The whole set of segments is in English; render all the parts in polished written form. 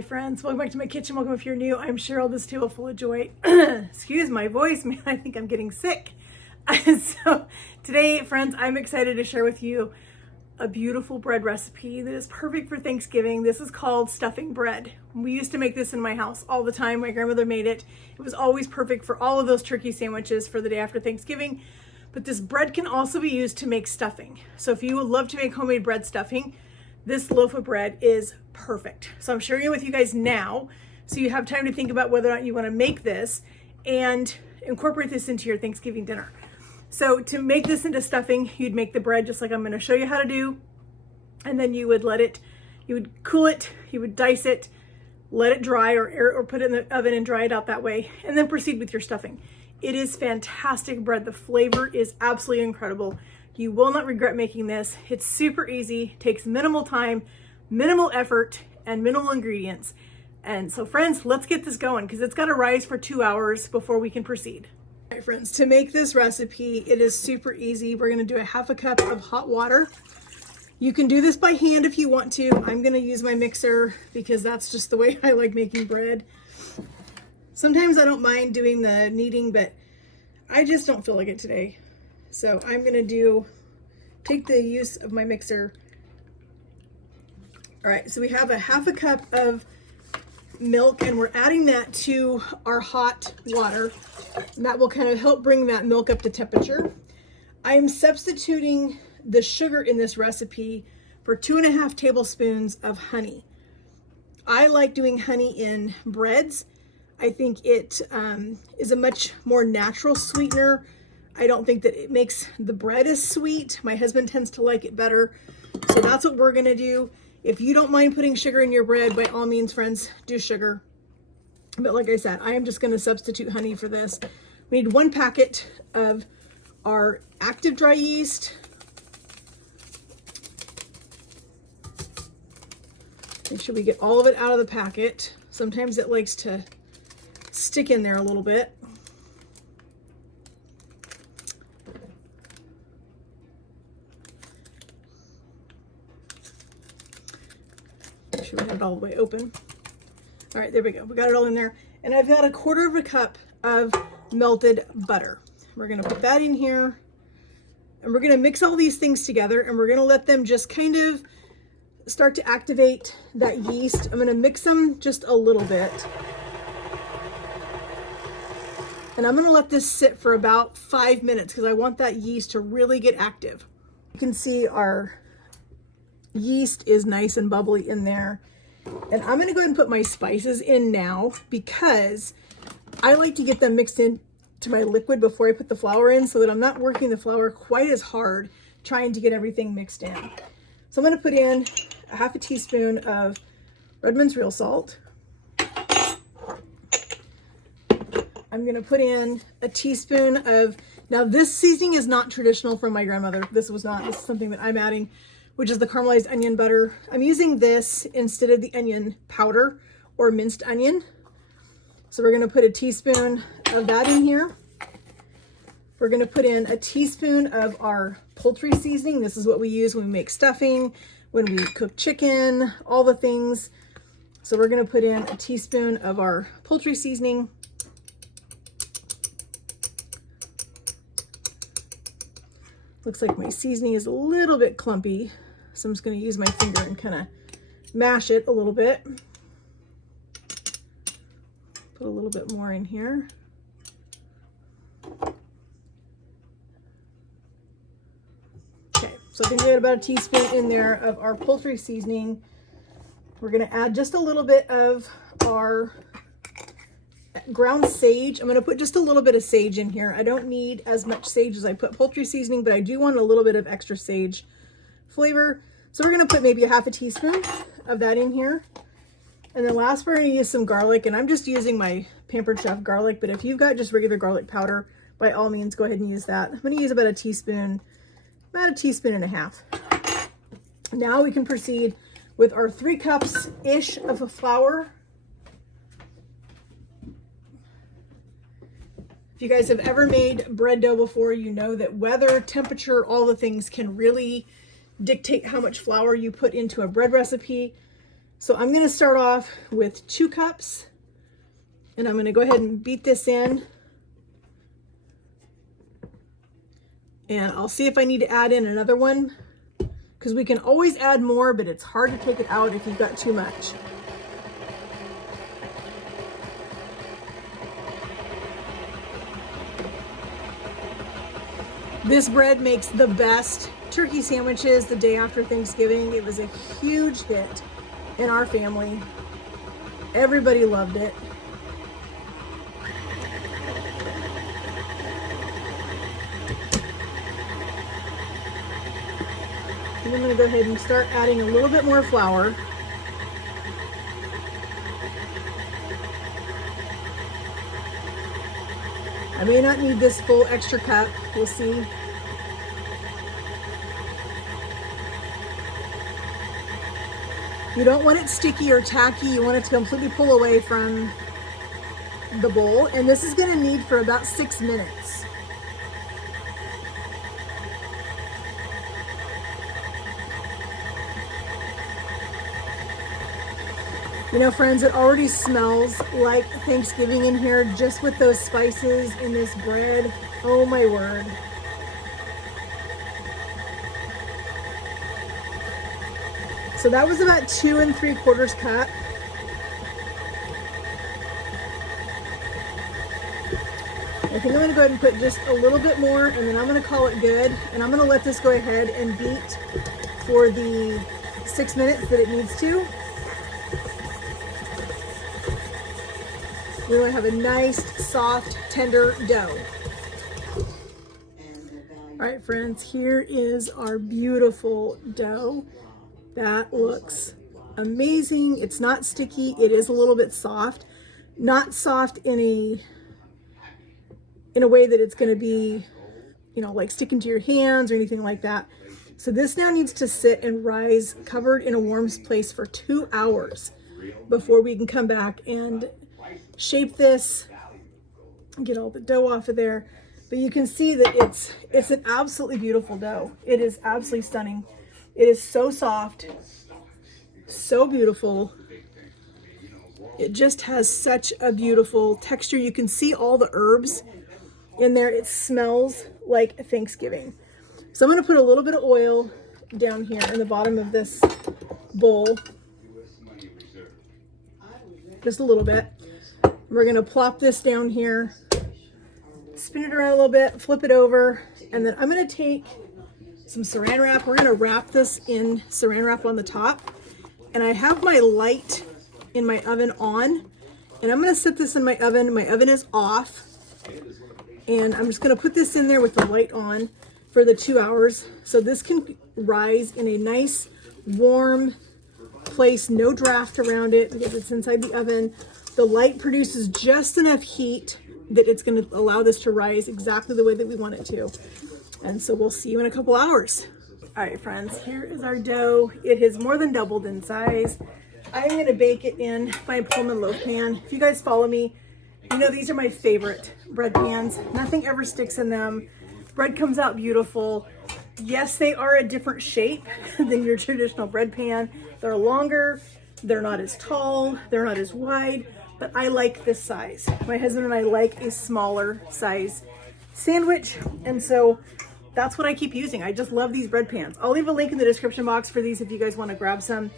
Hi friends, welcome back to my kitchen. Welcome if you're new. I'm Cheryl, this table full of joy. Excuse my voice, man, I think I'm getting sick. So today, friends, I'm excited to share with you a beautiful bread recipe that is perfect for Thanksgiving. This is called stuffing bread. We used to make this in my house all the time. My grandmother made it. It was always perfect for all of those turkey sandwiches for the day after Thanksgiving. But this bread can also be used to make stuffing. So if you would love to make homemade bread stuffing, this loaf of bread is perfect. So I'm sharing it with you guys now, so you have time to think about whether or not you want to make this and incorporate this into your Thanksgiving dinner. So to make this into stuffing, you'd make the bread just like I'm going to show you how to do, and then you would you would cool it, you would dice it, let it dry or put it in the oven and dry it out that way, and then proceed with your stuffing. It is fantastic bread. The flavor is absolutely incredible. You will not regret making this. It's super easy, takes minimal time, minimal effort, and minimal ingredients. And so friends, let's get this going because it's got to rise for 2 hours before we can proceed. All right, friends, to make this recipe, it is super easy. We're going to do a half a cup of hot water. You can do this by hand if you want to. I'm going to use my mixer because that's just the way I like making bread. Sometimes I don't mind doing the kneading, but I just don't feel like it today. So I'm going to take the use of my mixer. All right, so we have a half a cup of milk and we're adding that to our hot water. And that will kind of help bring that milk up to temperature. I'm substituting the sugar in this recipe for 2.5 tablespoons of honey. I like doing honey in breads. I think it is a much more natural sweetener. I don't think that it makes the bread as sweet. My husband tends to like it better. So that's what we're gonna do. If you don't mind putting sugar in your bread, by all means, friends, do sugar. But like I said, I am just gonna substitute honey for this. We need 1 packet of our active dry yeast. Make sure we get all of it out of the packet. Sometimes it likes to stick in there a little bit. Make sure we have it all the way open. All right, there we go. We got it all in there. And I've got 1/4 cup of melted butter. We're gonna put that in here and we're gonna mix all these things together and we're gonna let them just kind of start to activate that yeast. I'm gonna mix them just a little bit. And I'm gonna let this sit for about 5 minutes because I want that yeast to really get active. You can see our yeast is nice and bubbly in there. And I'm gonna go ahead and put my spices in now because I like to get them mixed in to my liquid before I put the flour in so that I'm not working the flour quite as hard trying to get everything mixed in. So I'm gonna put in 1/2 teaspoon of Redmond's real salt. I'm gonna put in a teaspoon of, now this seasoning is not traditional from my grandmother. This is something that I'm adding, which is the caramelized onion butter. I'm using this instead of the onion powder or minced onion. So we're gonna put a teaspoon of that in here. We're gonna put in a teaspoon of our poultry seasoning. This is what we use when we make stuffing, when we cook chicken, all the things. So we're gonna put in a teaspoon of our poultry seasoning. Looks like my seasoning is a little bit clumpy, so I'm just going to use my finger and kind of mash it a little bit. Put a little bit more in here. Okay, so I think we had about a teaspoon in there of our poultry seasoning. We're going to add just a little bit of our ground sage. I'm going to put just a little bit of sage in here. I don't need as much sage as I put poultry seasoning, but I do want a little bit of extra sage flavor. So we're going to put maybe 1/2 teaspoon of that in here. And then last, we're going to use some garlic, and I'm just using my Pampered Chef garlic, but if you've got just regular garlic powder, by all means, go ahead and use that. I'm going to use about a teaspoon and a half. Now we can proceed with our 3 cups-ish of flour. If you guys have ever made bread dough before, you know that weather, temperature, all the things can really dictate how much flour you put into a bread recipe. So I'm going to start off with 2 cups, and I'm going to go ahead and beat this in. And I'll see if I need to add in another one, because we can always add more, but it's hard to take it out if you've got too much. This bread makes the best turkey sandwiches the day after Thanksgiving. It was a huge hit in our family. Everybody loved it. And I'm going to go ahead and start adding a little bit more flour. I may not need this full extra cup, we'll see. You don't want it sticky or tacky, you want it to completely pull away from the bowl. And this is going to knead for about 6 minutes. You know, friends, it already smells like Thanksgiving in here just with those spices in this bread. Oh my word. So that was about 2 3/4 cup. I think I'm going to go ahead and put just a little bit more, and then I'm going to call it good. And I'm going to let this go ahead and beat for the 6 minutes that it needs to. We want to have a nice, soft, tender dough. All right, friends, here is our beautiful dough. That looks amazing. It's not sticky. It is a little bit soft. Not soft in a way that it's going to be, you know, like sticking to your hands or anything like that. So this now needs to sit and rise covered in a warm place for 2 hours before we can come back and shape this, get all the dough off of there. But you can see that it's an absolutely beautiful dough. It is absolutely stunning. It is so soft, so beautiful. It just has such a beautiful texture. You can see all the herbs in there. It smells like Thanksgiving. So I'm going to put a little bit of oil down here in the bottom of this bowl. Just a little bit. We're going to plop this down here, spin it around a little bit, flip it over, and then I'm going to take some saran wrap. We're going to wrap this in saran wrap on the top. And I have my light in my oven on, and I'm going to set this in my oven. My oven is off, and I'm just going to put this in there with the light on for the 2 hours. So this can rise in a nice, warm place, no draft around it because it's inside the oven. The light produces just enough heat that it's going to allow this to rise exactly the way that we want it to. And so we'll see you in a couple hours. All right, friends, here is our dough. It has more than doubled in size. I'm going to bake it in my Pullman loaf pan. If you guys follow me, you know these are my favorite bread pans. Nothing ever sticks in them. Bread comes out beautiful. Yes, they are a different shape than your traditional bread pan. They're longer. They're not as tall. They're not as wide. But I like this size. My husband and I like a smaller size sandwich, and so that's what I keep using. I just love these bread pans. I'll leave a link in the description box for these if you guys want to grab some.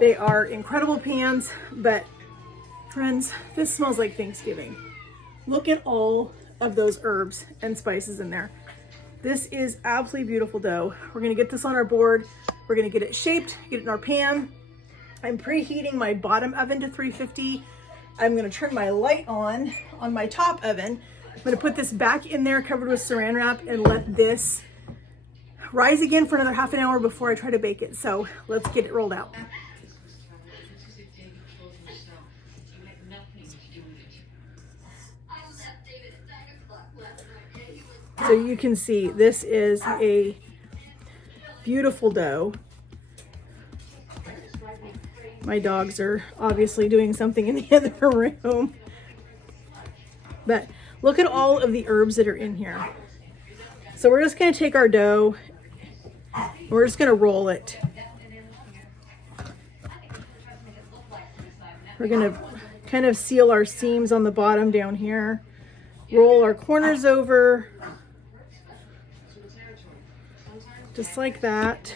They are incredible pans, but friends, this smells like Thanksgiving. Look at all of those herbs and spices in there. This is absolutely beautiful dough. We're gonna get this on our board. We're gonna get it shaped, get it in our pan. I'm preheating my bottom oven to 350. I'm gonna turn my light on my top oven. I'm gonna put this back in there covered with saran wrap and let this rise again for another half an hour before I try to bake it. So let's get it rolled out. So you can see this is a beautiful dough. My dogs are obviously doing something in the other room. But look at all of the herbs that are in here. So we're just going to take our dough, and we're just going to roll it. We're gonna kind of seal our seams on the bottom down here. Roll our corners over, just like that.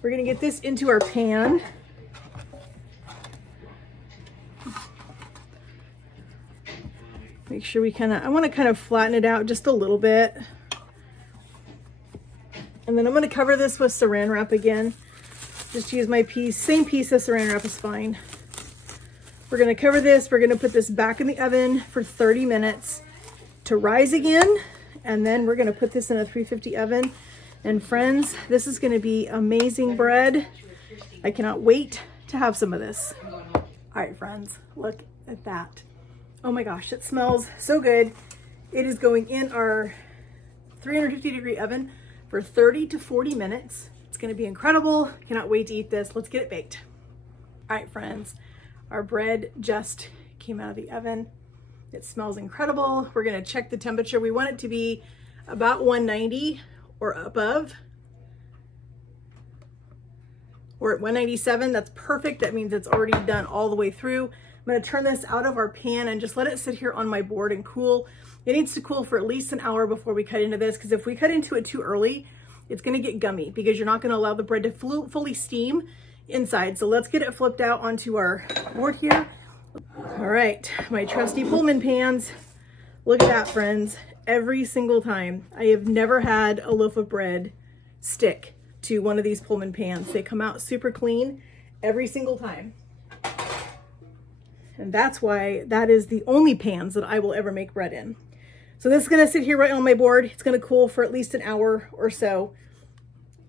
We're gonna get this into our pan. Make sure we I wanna kind of flatten it out just a little bit. And then I'm gonna cover this with saran wrap again. Just use my piece, same piece as saran wrap is fine. We're gonna cover this, we're gonna put this back in the oven for 30 minutes to rise again. And then we're gonna put this in a 350 oven. And friends, this is gonna be amazing bread. I cannot wait to have some of this. All right, friends, look at that. Oh my gosh, it smells so good. It is going in our 350-degree oven for 30 to 40 minutes. It's gonna be incredible. Cannot wait to eat this. Let's get it baked. All right, friends, our bread just came out of the oven. It smells incredible. We're gonna check the temperature. We want it to be about 190 or above. We're at 197, that's perfect. That means it's already done all the way through. I'm gonna turn this out of our pan and just let it sit here on my board and cool. It needs to cool for at least an hour before we cut into this, because if we cut into it too early, it's gonna get gummy because you're not gonna allow the bread to fully steam inside. So let's get it flipped out onto our board here. All right, my trusty Pullman pans. Look at that, friends. Every single time, I have never had a loaf of bread stick to one of these Pullman pans. They come out super clean every single time. And that's why that is the only pans that I will ever make bread in. So this is gonna sit here right on my board. It's gonna cool for at least an hour or so.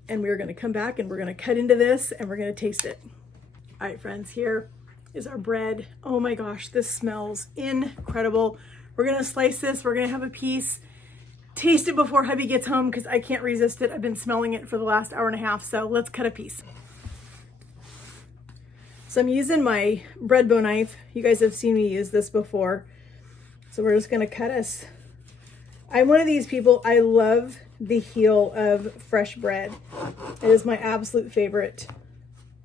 And we're gonna come back and we're gonna cut into this and we're gonna taste it. All right, friends, here is our bread. Oh my gosh, this smells incredible. We're gonna slice this, we're gonna have a piece. Taste it before hubby gets home because I can't resist it. I've been smelling it for the last hour and a half, so let's cut a piece. So I'm using my bread bow knife. You guys have seen me use this before. So we're just gonna cut us. I'm one of these people, I love the heel of fresh bread. It is my absolute favorite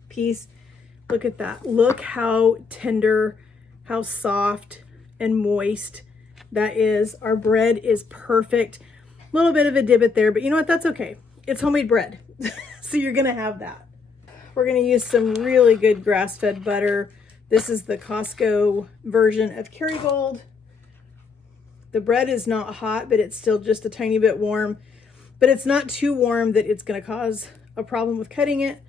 piece. Look at that. Look how tender, how soft and moist that is. Our bread is perfect. A little bit of a divot there, but you know what? That's okay. It's homemade bread. So you're gonna have that. We're gonna use some really good grass-fed butter. This is the Costco version of Kerrygold. The bread is not hot, but it's still just a tiny bit warm, but it's not too warm that it's gonna cause a problem with cutting it.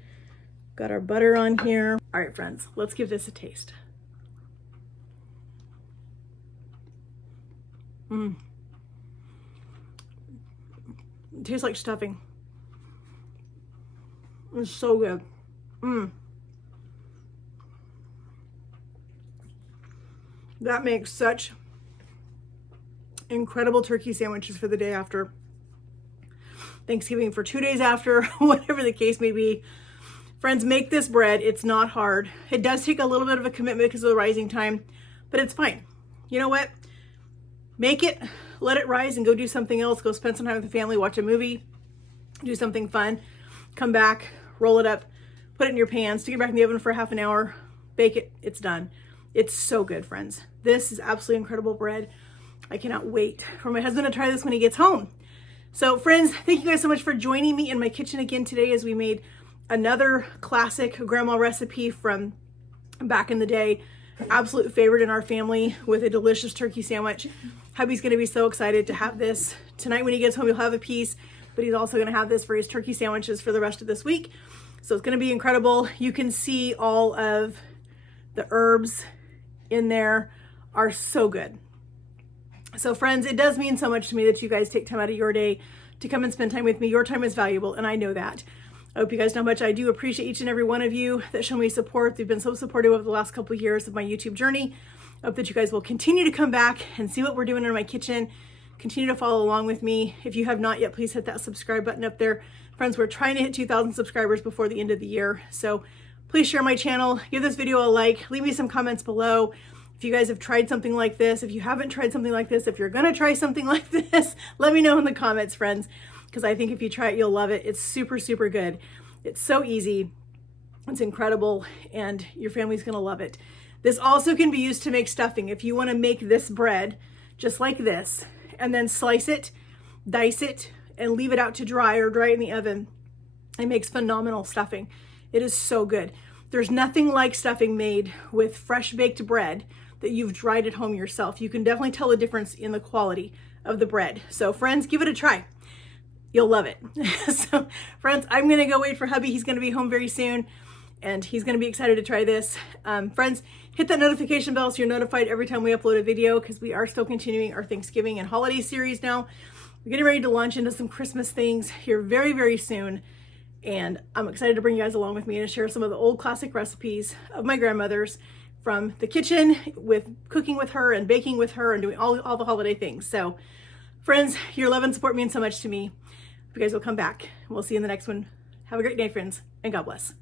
Got our butter on here. All right, friends, let's give this a taste. It tastes like stuffing. It's so good. That makes such incredible turkey sandwiches for the day after Thanksgiving, for 2 days after, whatever the case may be. Friends, make this bread. It's not hard. It does take a little bit of a commitment because of the rising time, but it's fine. You know what? Make it, let it rise, and go do something else. Go spend some time with the family, watch a movie, do something fun, come back, roll it up, put it in your pan, stick it back in the oven for half an hour, bake it, it's done. It's so good, friends. This is absolutely incredible bread. I cannot wait for my husband to try this when he gets home. So friends, thank you guys so much for joining me in my kitchen again today as we made another classic grandma recipe from back in the day. Absolute favorite in our family with a delicious turkey sandwich. Hubby's gonna be so excited to have this. Tonight when he gets home, he'll have a piece, but he's also gonna have this for his turkey sandwiches for the rest of this week. So it's gonna be incredible. You can see all of the herbs in there are so good. So friends, it does mean so much to me that you guys take time out of your day to come and spend time with me. Your time is valuable, and I know that. I hope you guys know how much I do appreciate each and every one of you that show me support. They've been so supportive over the last couple of years of my YouTube journey. I hope that you guys will continue to come back and see what we're doing in my kitchen. Continue to follow along with me. If you have not yet, please hit that subscribe button up there. Friends, we're trying to hit 2,000 subscribers before the end of the year. So please share my channel, give this video a like, leave me some comments below. If you guys have tried something like this, if you haven't tried something like this, if you're gonna try something like this, let me know in the comments, friends, because I think if you try it, you'll love it. It's super, super good. It's so easy. It's incredible, and your family's gonna love it. This also can be used to make stuffing. If you want to make this bread just like this, and then slice it, dice it, and leave it out to dry or dry it in the oven, it makes phenomenal stuffing. It is so good. There's nothing like stuffing made with fresh baked bread that you've dried at home yourself. You can definitely tell the difference in the quality of the bread. So friends, give it a try. You'll love it. So friends, I'm gonna go wait for hubby. He's gonna be home very soon and he's gonna be excited to try this. Friends, hit that notification bell so you're notified every time we upload a video, because we are still continuing our Thanksgiving and holiday series now. We're getting ready to launch into some Christmas things here very, very soon. And I'm excited to bring you guys along with me and share some of the old classic recipes of my grandmother's from the kitchen, with cooking with her and baking with her and doing all the holiday things. So friends, your love and support means so much to me. Hope you guys will come back. We'll see you in the next one. Have a great day, friends, and God bless.